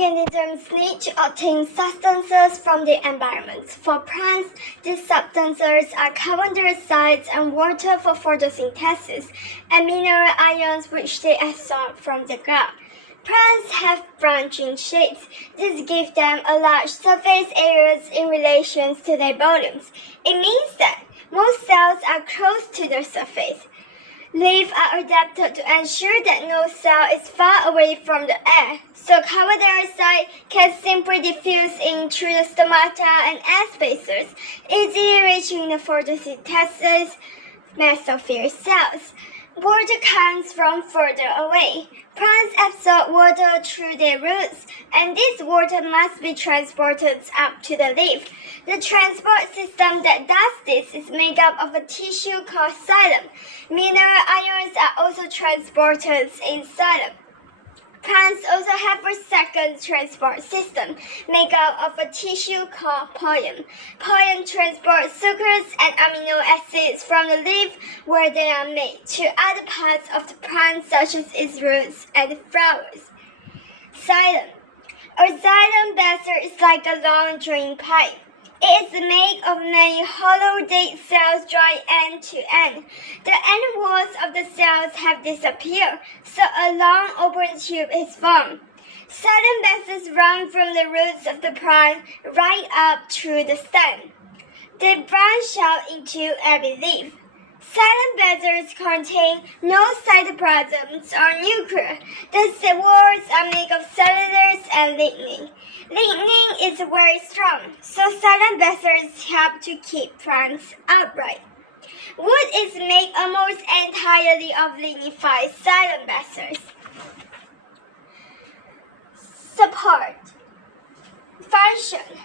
organisms need to obtain substances from the environment. For plants, these substances are carbon dioxide and water for photosynthesis, and mineral ions which they absorb from the ground. Plants have branching shapes. This gives them a large surface areas in relation to their volumes. It means that most cells are close to the surface. Leaves are adapted to ensure that no cell is far away from the air, so carbon dioxide can simply diffuse in through the stomata and air spaces, easily reaching the photosynthesis mesosphere cells. Water comes from further away. Plants absorb water through their roots, and this water must be transported up to the leaf. The transport system that does this is made up of a tissue called xylem. Mineral ions are also transported in xylem. Plants also have a second transport system made up of a tissue called pollen. Pollen transports sugars and amino acids from the leaf where they are made to other parts of the plant such as its roots and flowers. Xylem. A xylem vessel is like a long drain pipe. It is made of many hollow dead cells joined end to end. The end walls of the cells have disappeared, so a long open tube is formed. Xylem vessels run from the roots of the plant right up through the stem. They branch out into every leaf. Xylem vessels contain no cytoplasms or nucleus. The walls are made of cellulose and lignin. Lignin is very strong, so xylem vessels help to keep plants upright. Wood is made almost entirely of lignified xylem vessels. Support. Function.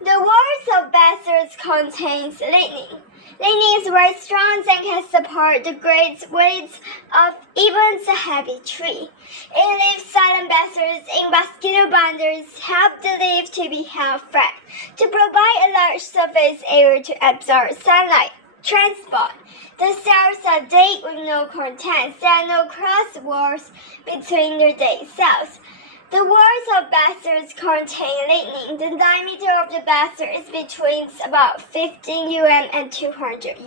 The walls of vessels contains lignin. Lignin is very strong and can support the great weight of even a heavy tree. In leaf xylem vessels in mosquito binders help the leaf to be held flat, to provide a large surface area to absorb sunlight. Transport. The cells are dead with no contents. There are no cross walls between the dead cells. The walls of vessels contain lignin. The diameter of the vessel is between about 15 and 200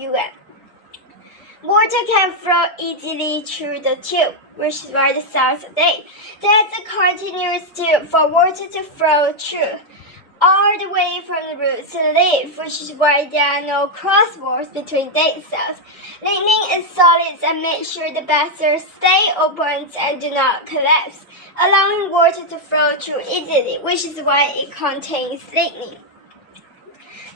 Water can flow easily through the tube, which is why the cells are dead. There is a continuous tube for water to flow through, all the way from the roots to the leaf, which is why there are no cross walls between dead cells. Lignin is solid and makes sure the vessels stay open and do not collapse, allowing water to flow through easily, which is why it contains lignin.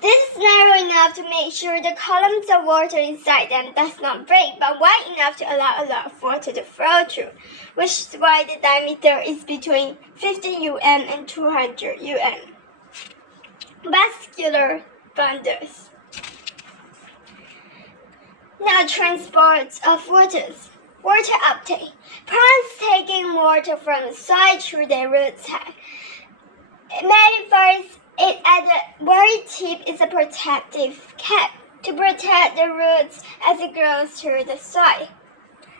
This is narrow enough to make sure the columns of water inside them does not break, but wide enough to allow a lot of water to flow through, which is why the diameter is between 50 and 200 Vascular bundles. Now transport of waters. Water uptake. Plants taking water from the soil through their roots. Many first, it at the very tip is a protective cap to protect the roots as it grows through the soil.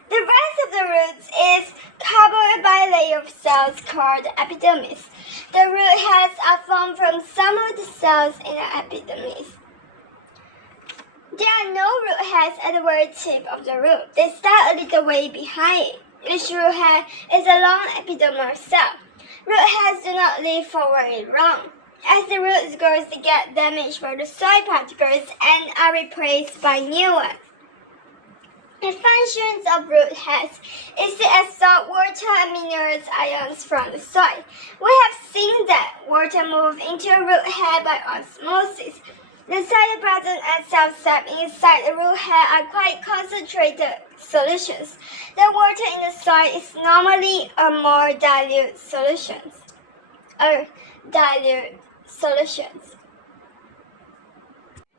The rest of the roots is covered by a layer of cells called epidermis. The root hairs are formed from some of the cells in the epidermis. There are no root hairs at the very tip of the root. They start a little way behind it. Each root hair is a long epidermal cell. Root hairs do not live for very long. As the roots grow, they get damaged by the soil particles and are replaced by new ones. The functions of root hairs is to absorb water and mineral ions from the soil. We have seen that water moves into a root hair by osmosis. The cytoplasm and cell sap inside the root hair are quite concentrated solutions. The water in the soil is normally a more dilute solutions.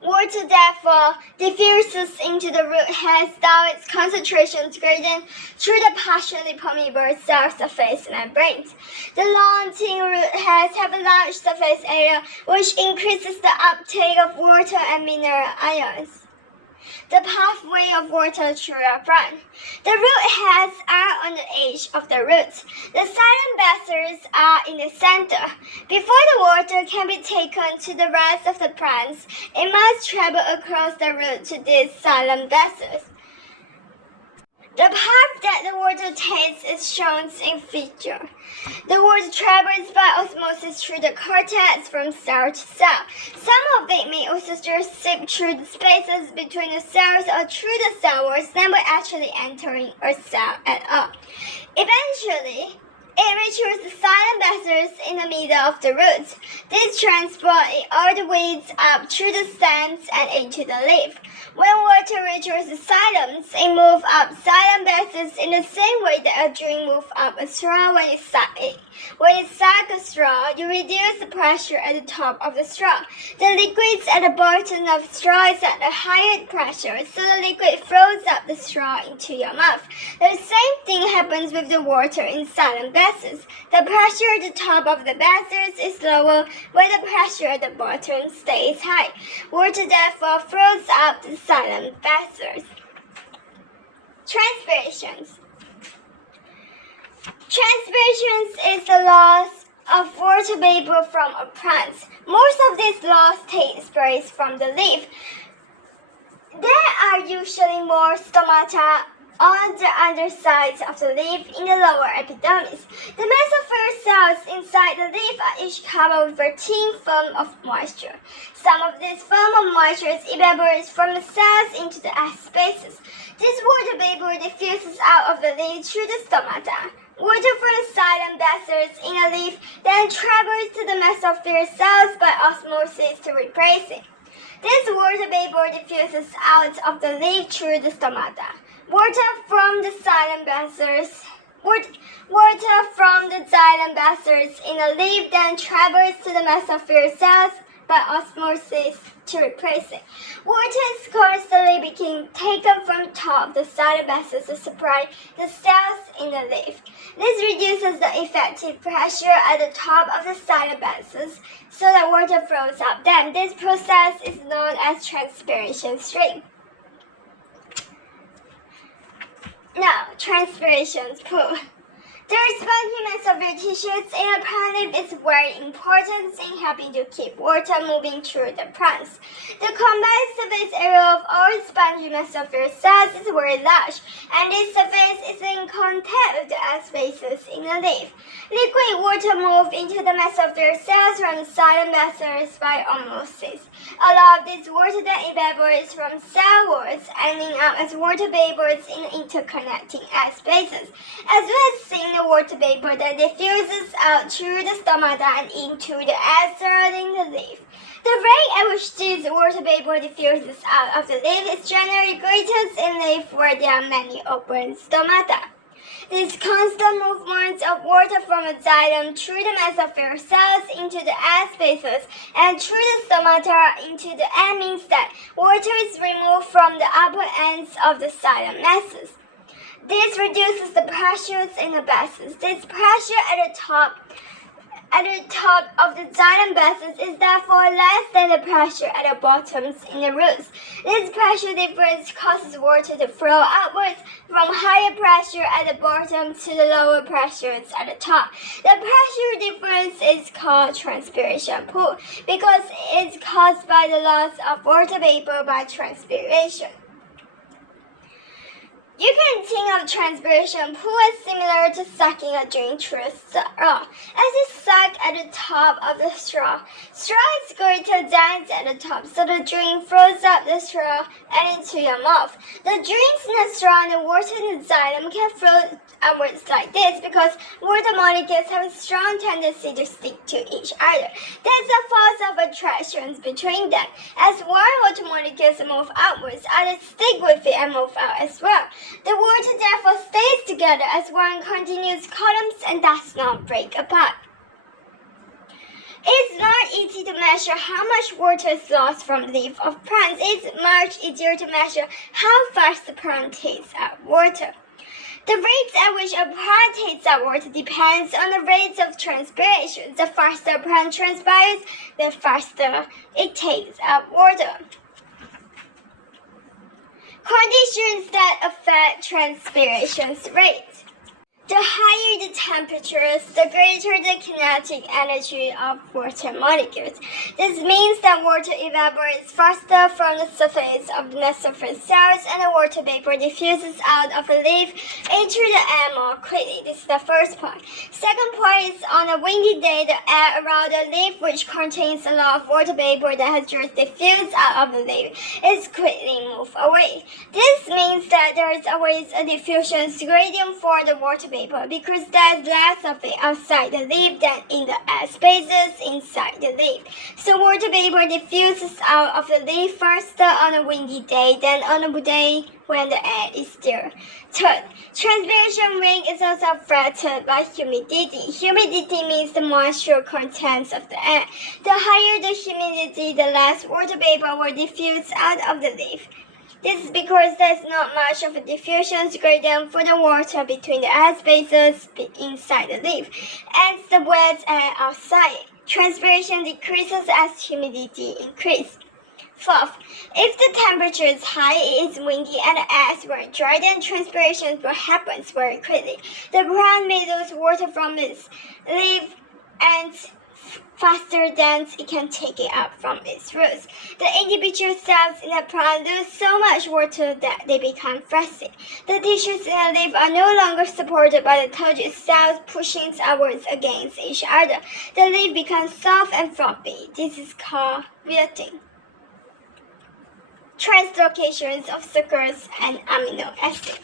Water therefore diffuses into the root hairs down its concentration gradient through the partially permeable cell surface membranes. The long, thin root hairs have a large surface area which increases the uptake of water and mineral ions. the pathway of water through a plant. The root heads are on the edge of the roots. The xylem basins are in the center. Before the water can be taken to the rest of the plants, it must travel across the root to these xylem basins. The path that the water takes is shown in figure. The water travels by osmosis through the cortex from cell to cell. Some of it may also just seep through the spaces between the cells or through the cell walls, never actually entering a cell at all. Eventually, it reaches the xylem basins in the middle of the roots. This transport all the weeds up through the stems and into the leaf. When water reaches the xylems, it moves up xylem basins in the same way that a drink moves up a straw when you suck it. When you suck a straw, you reduce the pressure at the top of the straw. The liquids at the bottom of the straw is at a higher pressure, so the liquid flows up the straw into your mouth. The same thing happens with the water in xylem basins. The pressure at the top of the basins is lower, while the pressure at the bottom stays high. Water therefore flows up the xylem basins. Transpirations. Transpirations is the loss of water vapor from a plant. Most of this loss takes place from the leaf. There are usually more stomata on the underside of the leaf in the lower epidermis. The mesophyll cells inside the leaf are each covered with a thin film of moisture. Some of this film of moisture evaporates from the cells into the air spaces. This water vapor diffuses out of the leaf through the stomata. Water from the xylem basins in a leaf then travels to the mesophyll cells by osmosis to replace it. This water vapor diffuses out of the leaf through the stomata. Water from the xylem basins in a leaf then travels to the mesophyll cells by osmosis to replace it. Water is constantly being taken from the top of the xylem basins to supply the cells in the leaf. This reduces the effective pressure at the top of the xylem basins so that water flows up them. This process is known as transpiration stream. Now, transpirations pool. The sponginess of your tissues in a plant leaf is very important in helping to keep water moving through the plants. The combined surface area of all spongy mesophyll cells is very large, and this surface is in contact with the air spaces in the leaf. Liquid water moves into the mesophyll cells from the xylem basins by osmosis. A lot of this water then evaporates from cell walls, ending up as water vapors in interconnecting air spaces, as well as seeing the water vapor that diffuses out through the stomata and into the air surrounding the leaf. The rate at which this water vapor diffuses out of the leaf is generally greatest in leaves where there are many open stomata. This constant movement of water from the xylem through the mesophyll cells into the air spaces and through the stomata into the air means that water is removed from the upper ends of the xylem masses. This reduces the pressures in the basins. This pressure at the top of the xylem basins is therefore less than the pressure at the bottoms in the roots. This pressure difference causes water to flow outwards from higher pressure at the bottom to the lower pressures at the top. The pressure difference is called transpiration pool because it is caused by the loss of water vapor by transpiration. You can think of transpiration pool as similar to sucking a drink through a straw. As you suck at the top of the straw is greater than at the top, so the drink flows up the straw and into your mouth. The drinks in the straw and the water in the xylem can flow upwards like this because water molecules have a strong tendency to stick to each other. There's a force of attraction between them. As one water molecules move outwards, others stick with it and move out as well. The water therefore stays together as one continuous columns and does not break apart. It's not easy to measure how much water is lost from the leaf of plants. It's much easier to measure how fast the plant takes up water. The rate at which a plant takes up water depends on the rates of transpiration. The faster a plant transpires, the faster it takes up water. Conditions that affect transpiration rate. The higher the temperatures, the greater the kinetic energy of water molecules. This means that water evaporates faster from the surface of the surface cells and the water vapor diffuses out of the leaf into the air more quickly. This is the first point. Second point is on a windy day, the air around the leaf, which contains a lot of water vapor that has just diffused out of the leaf, is quickly moved away. This means that there is always a diffusion gradient for the water vapor because there's less of it outside the leaf than in the air spaces inside the leaf. So water vapor diffuses out of the leaf faster on a windy day than on a day when the air is still. Third, transpiration rate is also affected by humidity. Humidity means the moisture contents of the air. The higher the humidity, the less water vapor will diffuse out of the leaf. This is because there's not much of a diffusion gradient for the water between the air spaces inside the leaf and the wet air outside. Transpiration decreases as humidity increases. Fourth, if the temperature is high, it is windy, and the air is very dry, then transpiration will happen very quickly. The plant may lose water from its leaf and faster than it can take it up from its roots. The individual cells in the plant lose so much water that they become flaccid. The tissues in the leaf are no longer supported by the turgid cells pushing outwards against each other. The leaf becomes soft and floppy. This is called wilting. Translocations of sugars and amino acids.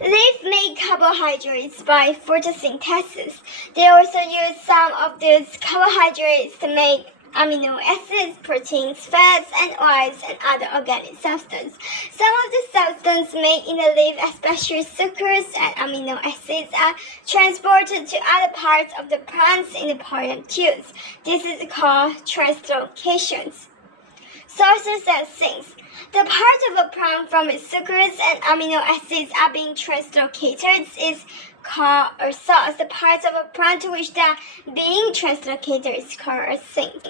Leaves make carbohydrates by photosynthesis. They also use some of these carbohydrates to make amino acids, proteins, fats, and oils, and other organic substances. Some of the substances made in the leaf, especially sugars and amino acids, are transported to other parts of the plants in the pollen tubes. This is called translocations. Sources and sinks. The part of a plant from its sugars and amino acids are being translocated is called a source. The part of a plant to which they are being translocated is called a sink.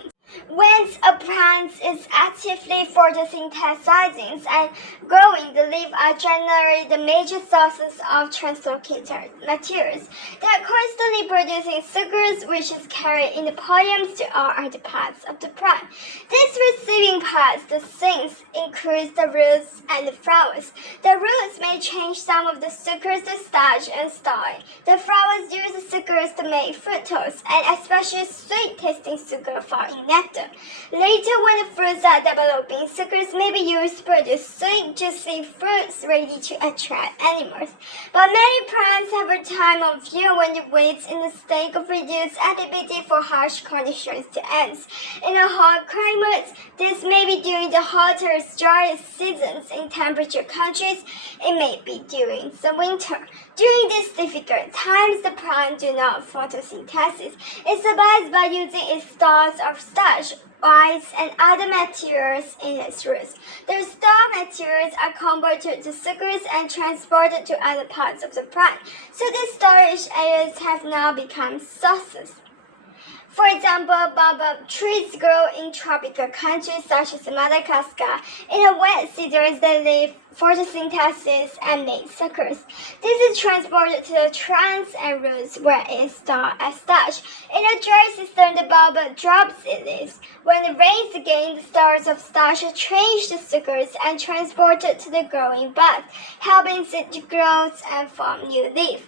When a plant is actively photosynthesizing and growing, the leaves are generally the major sources of translocated materials. They are constantly producing sugars, which is carried in the pollen to all other parts of the plant. These receiving parts, the sinks, include the roots and the flowers. The roots may change some of the sugars to starch and starch. The flowers use the sugars to make fructose, and especially sweet-tasting sugar for nectar. Later, when the fruits are developing, sugars may be used to produce sweet, juicy fruits ready to attract animals. But many plants have a time of year when the weight in the state of reduced activity for harsh conditions to end. In a hot climate, this may be during the hotter, drier seasons. In temperature countries, it may be during the winter. During these difficult times, the plant do not photosynthesize. It survives by using its stores of starch, oils, and other materials in its roots. The stored materials are converted to sugars and transported to other parts of the plant, so the storage areas have now become sources. For example, baobab trees grow in tropical countries such as Madagascar. In the wet seasons, they live photosynthesis and make sugars. This is transported to the trunks and roots where it is stored as starch. In a dry season, the baobab drops its leaves. When it rains again, the stores of starch are changed to sugars and transported to the growing bud, helping it to grow and form new leaves.